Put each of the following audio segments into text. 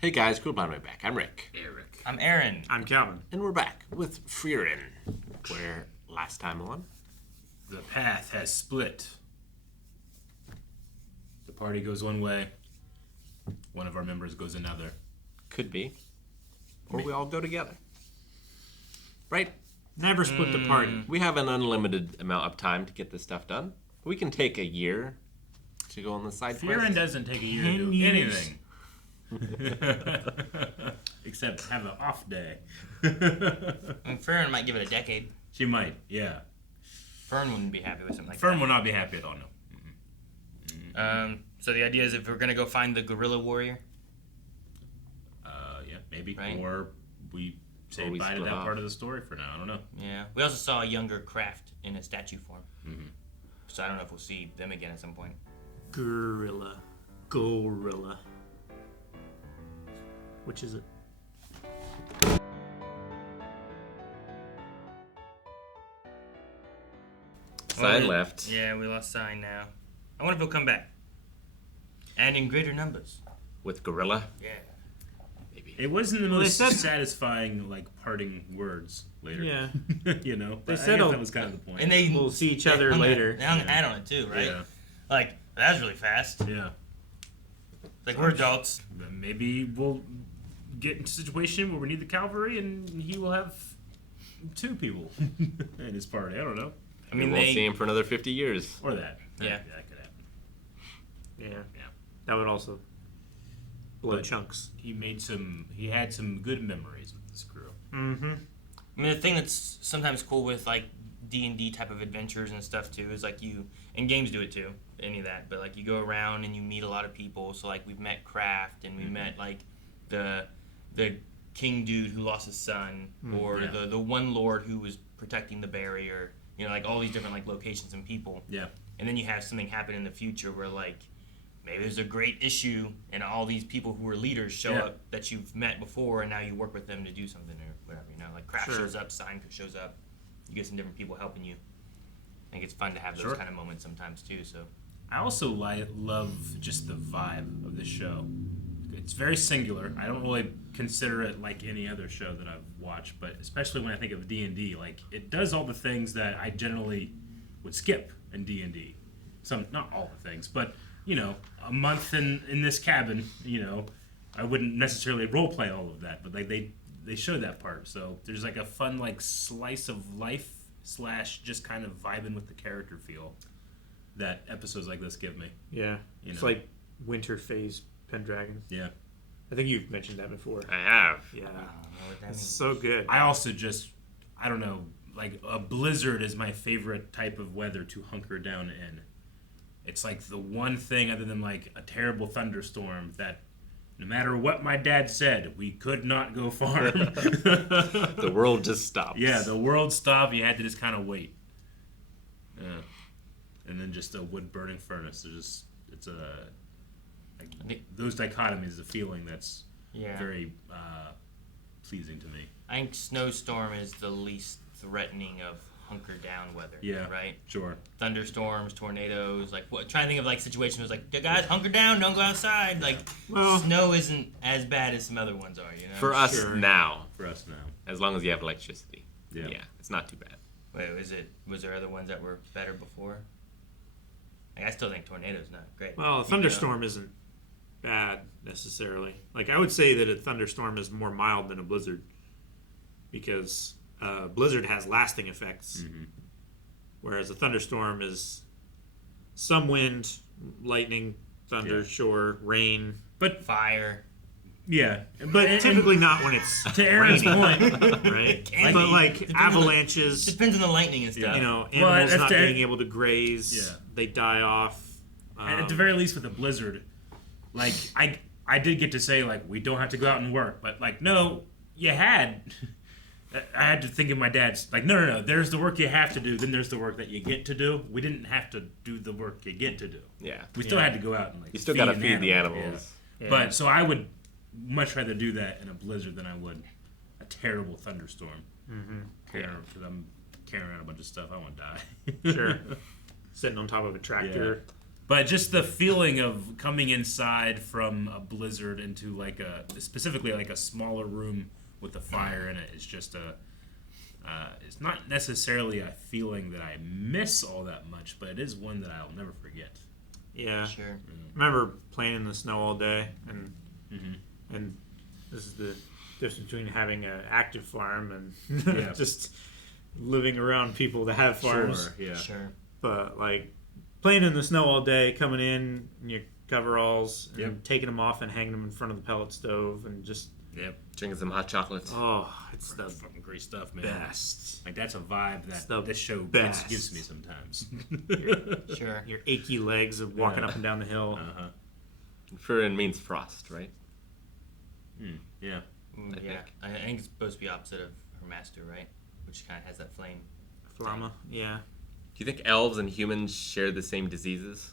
Hey guys, cool by my back. I'm Rick. Eric. I'm Aaron. I'm Calvin. And we're back with Frieren, where last time on, The path has split. The party goes one way. One of our members goes another. could be, or we all go together. Right? Never split the party. We have an unlimited amount of time to get this stuff done. We can take a year to go on the side Frieren quest. doesn't take a year to 10 do years. anything. Except have an off day. I mean, Frieren might give it a decade. She might, yeah. Fern wouldn't be happy with something like Fern will not be happy at all, no. that. So the idea is if we're going to go find the guerrilla warrior. Yeah, maybe. Right. Or we say Or we bye to split that off. part of the story for now. I don't know. Yeah. We also saw a younger craft in a statue form. So I don't know if we'll see them again at some point. Gorilla. Which is it? Sein left. Yeah, we lost Sein now. I wonder if he'll come back. And in greater numbers. With Gorilla. Yeah. Maybe. It wasn't the Well, they most said- satisfying, parting words later. Yeah. You know? They But said I guess I'll- that was kind of the point. And they We'll see each other hung later. They hung ad on it too, right? Yeah. Like, that was really fast. Yeah. Like, we're adults. Then maybe we'll get into a situation where we need the Cavalry and he will have 2 people in his party. I don't know. I We mean, won't they... see him for another 50 years. Or that. Yeah. That could happen. Yeah. Yeah. That would also blow But- chunks. He had some good memories with this crew. Mm-hmm. I mean, the thing that's sometimes cool with like D&D type of adventures and stuff too is like and games do it too, any of that. But like you go around and you meet a lot of people. So like we've met Kraft and we met like the king dude who lost his son, or yeah. the one lord who was protecting the barrier. You know, like all these different like locations and people. Yeah. And then you have something happen in the future where like maybe there's a great issue and all these people who were leaders show Yeah. up that you've met before and now you work with them to do something or whatever, you know, like Kraft Sure. shows up, Sein shows up, you get some different people helping you. I think it's fun to have those Sure. kind of moments sometimes too, so. I also love just the vibe of the show. It's very singular. I don't really consider it like any other show that I've watched, but especially when I think of D&D, like it does all the things that I generally would skip in D&D. Some, not all the things, but you know, a month in this cabin, you know, I wouldn't necessarily role play all of that, but like they show that part. So there's like a fun like slice of life / just kind of vibing with the character feel that episodes like this give me. Yeah. You It's know. like winter phase Pendragon. Yeah. I think you've mentioned that before. I have. Yeah. I don't know what that It's means. so good. I also just, I don't know, like a blizzard is my favorite type of weather to hunker down in. It's like the one thing other than like a terrible thunderstorm that no matter what my dad said, we could not go farm. The world just stops. Yeah, the world stopped. You had to just kind of wait. And then just a wood burning furnace. It's those dichotomies is a feeling that's Yeah. very pleasing to me. I think snowstorm is the least threatening of hunker down weather. Yeah. Right? Sure. Thunderstorms, tornadoes, like what? Trying to think of like situations where it's like, "Yeah, guys, hunker down, don't go outside. Like, Well- snow isn't as bad as some other ones are, you know? For us Sure. now, For us now. as long as you have electricity. Yeah. Yeah, it's not too bad. Wait, was there other ones that were better before? Like, I still think tornadoes not great. Well, a Even thunderstorm isn't bad necessarily. Like I would say that a thunderstorm is more mild than a blizzard because a blizzard has lasting effects, whereas a thunderstorm is some wind, lightning, thunder, Yeah. sure, rain, But though, fire. yeah, but typically not when it's to Aaron's point, right. Can But be. like Depends on the- avalanches, Depends on the lightning and stuff. you know, Well, animals that's not the- being able to graze, Yeah. they die off. and at the very least with a blizzard, like I did get to say like we don't have to go out and work, but like no, you had. I had to think of my dad's like no. There's the work you have to do, then there's the work that you get to do. We didn't have to do the work you get to do. Yeah. We still Yeah. had to go out and like You still got to an feed the animal, animals. yeah. But so I would much rather do that in a blizzard than I would a terrible thunderstorm. Because I'm carrying around a bunch of stuff. I want to die. Sure. Sitting on top of a tractor, But just the feeling of coming inside from a blizzard into like specifically like a smaller room with a fire in it is just it's not necessarily a feeling that I miss all that much, but it is one that I'll never forget. Yeah. Sure. I remember playing in the snow all day, and this is the difference between having an active farm and just living around people that have farms. Sure, yeah. Sure. But like playing in the snow all day, coming in your coveralls and taking them off and hanging them in front of the pellet stove and just Drinking some hot chocolates. it's the Fucking great stuff, man. best. Like that's a vibe that this show best. gives me sometimes. Sure. Your achy legs of walking up and down the hill. Frieren means frost, right? Yeah. Mm, I yeah. think. I think it's supposed to be opposite of her master, right? Which kind of has that flame. Flamma, yeah. Do you think elves and humans share the same diseases?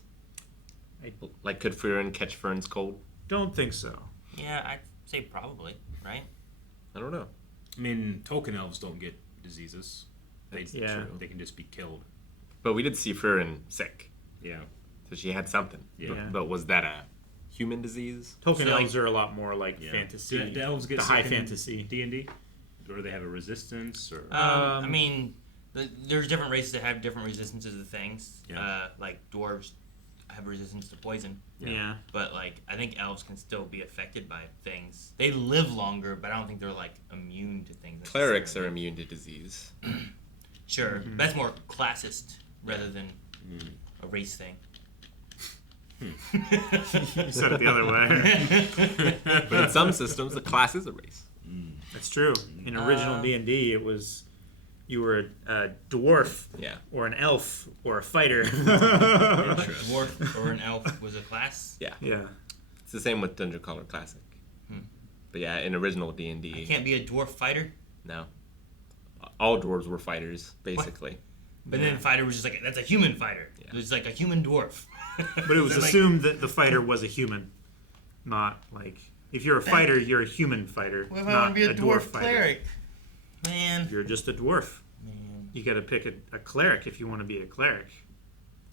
Like, could Frieren catch Fern's cold? Don't think so. Yeah, I'd say probably, right? I don't know. I mean, Tolkien elves don't get diseases. They can just be killed. But we did see Frieren sick, Yeah. so she had something. Yeah. But was that a human disease? Tolkien So, elves are a lot more like fantasy. Do the elves get the sick high in fantasy. D&D? Or do they have a resistance? Or I mean, there's different races that have different resistances to things. Yeah. Like dwarves have resistance to poison. Yeah. But like, I think elves can still be affected by things. They live longer, but I don't think they're like immune to things. Clerics are immune to disease. Sure, that's more classist rather than a race thing. You said it the other way. But in some systems, a class is a race. That's true. In original D&D, it was you were a dwarf or an elf or a fighter. A dwarf or an elf was a class. Yeah. Yeah. It's the same with Dungeon Crawler Classic. But yeah, in original D&D, I can't be a dwarf fighter. no. All dwarves were fighters, basically. But then fighter was just like, that's a human fighter. Yeah. It was like a human dwarf. But it was They're like- assumed that the fighter was a human, not like if you're a fighter, you're a human fighter, What if I not want to be a dwarf fighter. cleric? Man. You're just a dwarf. You got to pick a cleric if you want to be a cleric.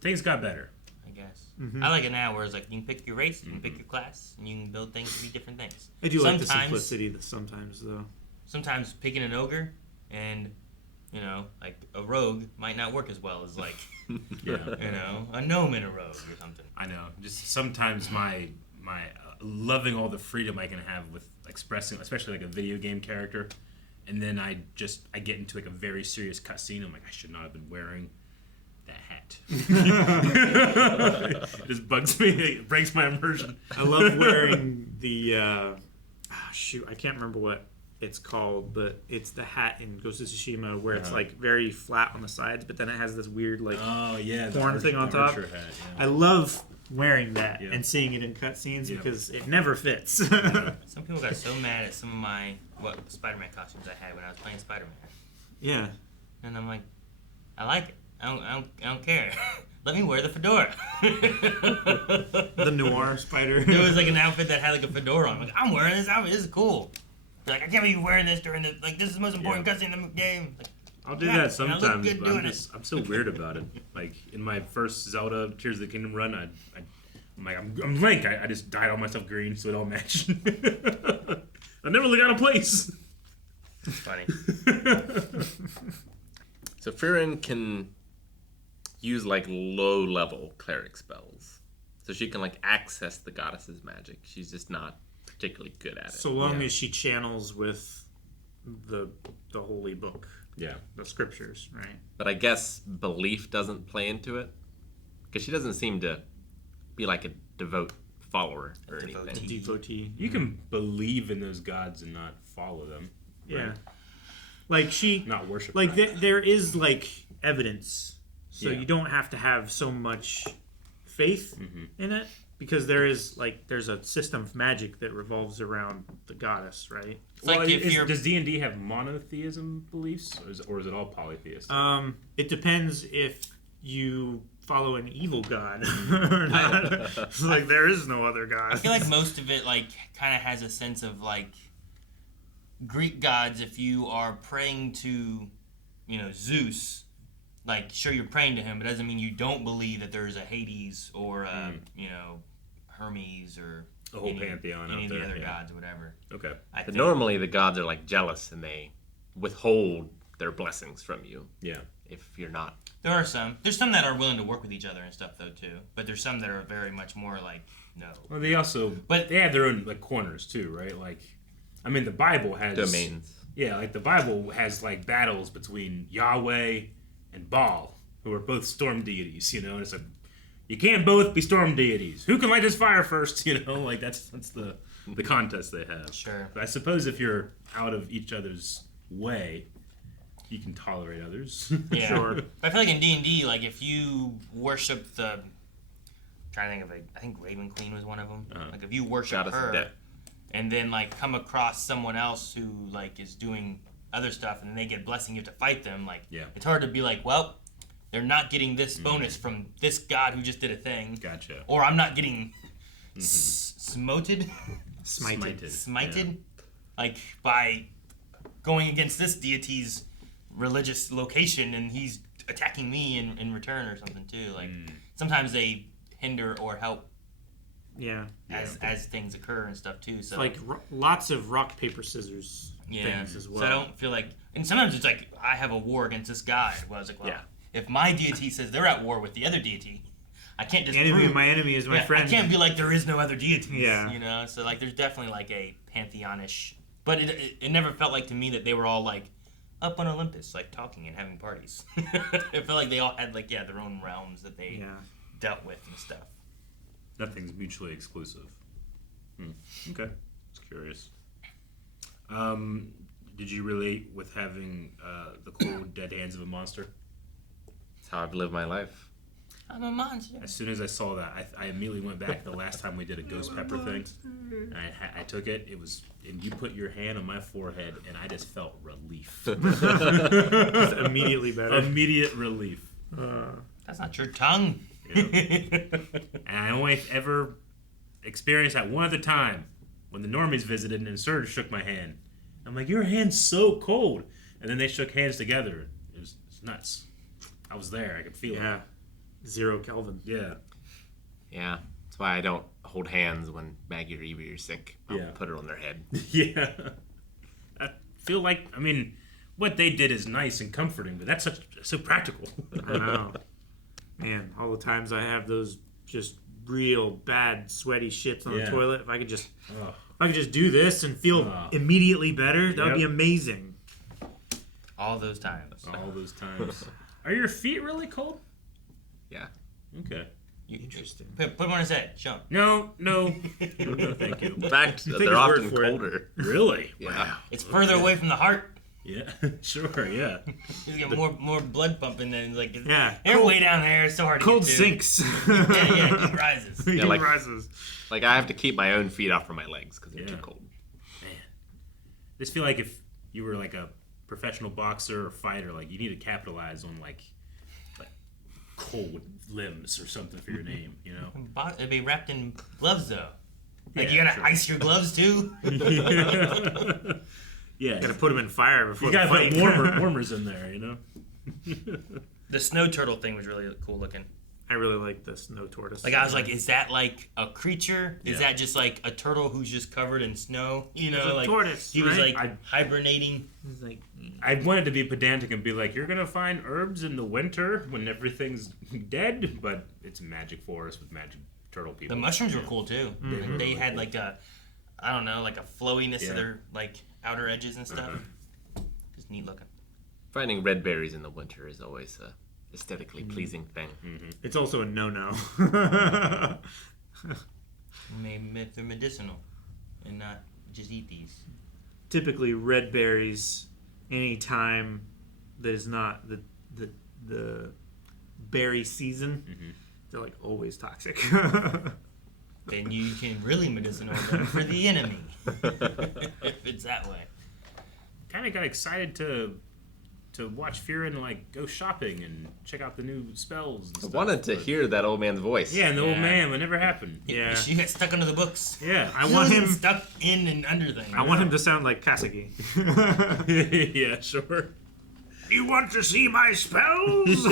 things got better. I guess. I like it now where it's like you can pick your race, you can pick your class, and you can build things to be different things. I do like the simplicity sometimes, though. Sometimes picking an ogre and, you know, like a rogue might not work as well as like, Yeah. you know, a gnome and a rogue or something. I know. Just sometimes my loving all the freedom I can have with expressing, especially like a video game character, and then I get into like a very serious cutscene. I'm like, I should not have been wearing that hat. It just bugs me. It breaks my immersion. I love wearing the I can't remember what it's called, but it's the hat in Ghost of Tsushima where it's like very flat on the sides, but then it has this weird like Oh yeah, horn thing on the top. archer hat, yeah. I love wearing that Yeah. and seeing it in cutscenes Yeah. because it never fits. Some people got so mad at some of my Spider-Man costumes I had when I was playing Spider-Man, Yeah. and I'm like, I like it. I don't care. Let me wear the fedora. The noir spider. There was like an outfit that had like a fedora on. I'm like, I'm wearing this outfit. This is cool. They're like, I can't believe you're wearing this during the this is the most important cutscene in the game. Like, I'll do yeah, that and I look sometimes, good but doing I'm so weird about it. Like in my first Zelda Tears of the Kingdom run, I'm like, I'm Link. I just dyed all my stuff green so it all matched. I never really got a place. it's funny. So Frieren can use like low-level cleric spells, so she can like access the goddess's magic. She's just not particularly good at it. So long as she channels with the holy book, Yeah. the scriptures, right? But I guess belief doesn't play into it, because she doesn't seem to be like a devout follower or devotee. A anything. devotee. You can believe in those gods and not follow them. Yeah. Right? Like she, Not worship. like them. there is like evidence, so Yeah. you don't have to have so much faith in it because there's a system of magic that revolves around the goddess, right? It's like if you're Does D&D have monotheism beliefs, or is it all polytheistic? It depends if you follow an evil god or not. It's like there is no other god. I feel like most of it like kind of has a sense of like Greek gods. If you are praying to, you know, Zeus, like, sure, you're praying to him, but it doesn't mean you don't believe that there's a Hades or a, Hermes or a whole pantheon any out of there. the other gods or whatever. Okay. I But think, normally the gods are like jealous and they withhold their blessings from you Yeah. if you're not. there are some. There's some that are willing to work with each other and stuff, though, too. But there's some that are very much more like, no. Well, they also, But- they have their own like corners too, right? Like, I mean, the Bible has Domains. Yeah, like the Bible has like battles between Yahweh and Baal, who are both storm deities. And it's like you can't both be storm deities. Who can light this fire first? Like that's the contest they have. Sure. But I suppose if you're out of each other's way, you can tolerate others. Yeah. Sure. But I feel like in D&D, like, if you worship the... I'm trying to think of I think Raven Queen was one of them. Like, if you worship Goddess of her... death. And then, like, come across someone else who, like, is doing other stuff, and then they get blessing, you have to fight them. Like, Yeah. it's hard to be like, well, they're not getting this bonus from this god who just did a thing. Gotcha. Or I'm not getting smoted, Smited. like, by going against this deity's religious location, and he's attacking me in return or something, too. Like, sometimes they hinder or help Yeah. as things occur and stuff, too. So Like lots of rock, paper, scissors things as well. So I don't feel like, and sometimes it's like I have a war against this guy. Well, I was like, well, Yeah. if my deity says they're at war with the other deity, I can't just Enemy prove, of my enemy is my friend. I can't be like there is no other deities. Yeah. So like there's definitely like a pantheonish, but it never felt like to me that they were all like up on Olympus, like talking and having parties. It felt like they all had like their own realms that they Yeah. dealt with and stuff. Nothing's mutually exclusive. Okay. Just curious. Did you relate with having the cold, dead hands of a monster? That's how I've lived my life. I'm a monster. As soon as I saw that, I immediately went back the last time we did a ghost pepper thing. And I took it. It was, and you put your hand on my forehead, and I just felt relief. It's immediately better. Immediate relief. That's not your tongue. And I only ever experienced that one other time when the normies visited and Serge shook my hand. I'm like, your hand's so cold. And then they shook hands together. It was nuts. I was there. I could feel Yeah. it. 0 Kelvin. Yeah. Yeah. That's why I don't hold hands when Maggie or Evie are sick. I'll Yeah. put her on their head. Yeah. I feel like, I mean, what they did is nice and comforting, but that's so practical. I know. Man, all the times I have those just real bad sweaty shits on Yeah. the toilet, if I could just Ugh. do this and feel immediately better, that would be Yep. amazing. All those times. All those times. Are your feet really cold? Yeah. Okay. Interesting. Put him on his head. Show him. No, thank you. In fact, take they're his word often for it. colder. Really? Yeah. It's further away from the heart. Yeah, sure, yeah. He's got more blood pumping than like. Yeah. They're way down there. It's so hard to Cold get to. sinks. Yeah, it rises. It like- rises. Like, I have to keep my own feet off from my legs because they're Yeah. too cold. Man. I just feel like if you were like a professional boxer or fighter, like you need to capitalize on like cold limbs or something for your name, you know? It'd be wrapped in gloves though. Like Yeah, you gotta sure. ice your gloves too. Yeah. Gotta put them in fire before You the gotta fight. put warmers in there, you know? The snow turtle thing was really cool looking. I really like the snow tortoise. Like I was like, is that like a creature? Is Yeah. that just like a turtle who's just covered in snow? You know, It's a like tortoise, he was right? like hibernating. It's like, I wanted to be pedantic and be like, you're gonna find herbs in the winter when everything's dead, but it's a magic forest with magic turtle people. The mushrooms were cool too. They Like, were they really had cool. like a, I don't know, like a flowiness Yeah. to their like outer edges and stuff. Just neat looking. Finding red berries in the winter is always a aesthetically pleasing thing. it's also a no-no. Maybe they're medicinal, and not just eat these. Typically, red berries, any time that is not the berry season, they're like always toxic. Then you can really medicinal them for the enemy. If it's that way. Kind of got excited to watch Frieren like go shopping and check out the new spells and I stuff. wanted to but- hear that old man's voice. Yeah, and the old Yeah. man, it never happened. Yeah. She got stuck under the books. Yeah. I want him. stuck in and under things. I want him to sound like Kasagi. Yeah, sure. You want to see my spells?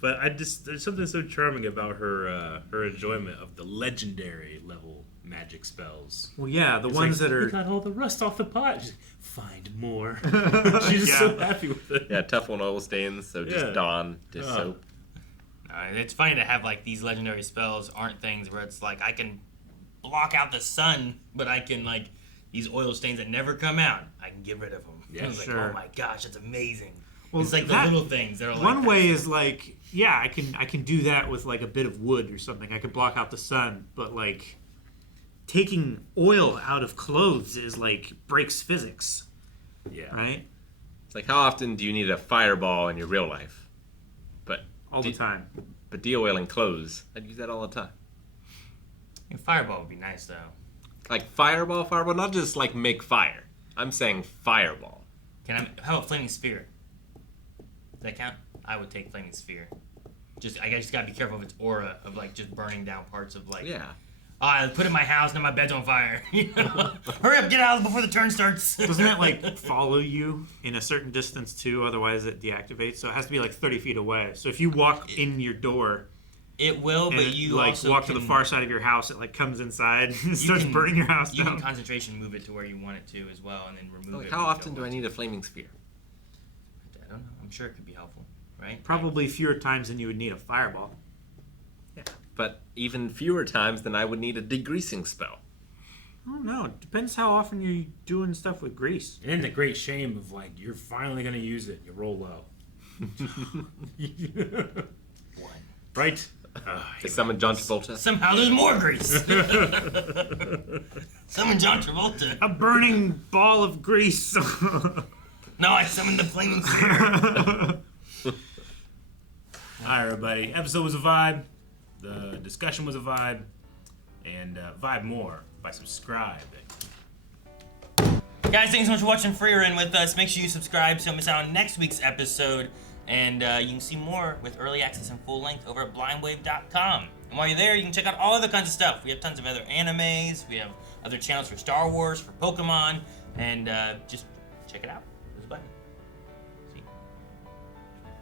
But there's something so charming about her enjoyment of the legendary level magic spells. Well, yeah, the It's ones like, that we are. got all the rust off the pot. She's like, find more. She's just so happy with it. Yeah, tough on oil stains, so just Yeah. Dawn, just soap. It's funny to have like these legendary spells aren't things where it's like I can block out the sun, but I can like these oil stains that never come out. I can get rid of them. Yeah, it's like, sure. oh my gosh, that's amazing. Well, it's like the that- little things that are like One that. way is like, yeah, I can do that with like a bit of wood or something. I could block out the sun, but like taking oil out of clothes is like breaks physics, Yeah. right? It's like, how often do you need a fireball in your real life? But All the time. But de-oiling clothes, I'd use that all the time. Fireball would be nice though. Like fireball, not just like make fire. I'm saying fireball. How about flaming sphere? Does that count? I would take flaming sphere. I just gotta be careful of its aura of like just burning down parts of like. Yeah. Oh, I put it in my house, now my bed's on fire. You know? Hurry up, get out before the turn starts. Doesn't it like follow you in a certain distance too? Otherwise, it deactivates. So it has to be like 30 feet away. So if you walk in your door It will, and but it, you like also walk can, to the far side of your house, it like comes inside and starts can- burning your house You down. can concentration move it to where you want it to as well, and then remove Like, it. how when you often don't do I want need a flaming sphere? to. I don't know. I'm sure it could be helpful, right? Probably fewer times than you would need a fireball. But even fewer times than I would need a degreasing spell. I don't know. It depends how often you're doing stuff with grease. And then the great shame of like, you're finally going to use it. You roll low. One. Right? To summon John Travolta. Somehow there's more grease. Summon John Travolta. A burning ball of grease. No, I summoned the flaming sphere. All right, everybody. Episode was a vibe. The discussion was a vibe. And vibe more by subscribing. Guys, thanks so much for watching Frieren with us. Make sure you subscribe so you don't miss out on next week's episode. And you can see more with early access and full length over at blindwave.com. And while you're there, you can check out all other kinds of stuff. We have tons of other animes. We have other channels for Star Wars, for Pokemon. And just check it out. There's a button.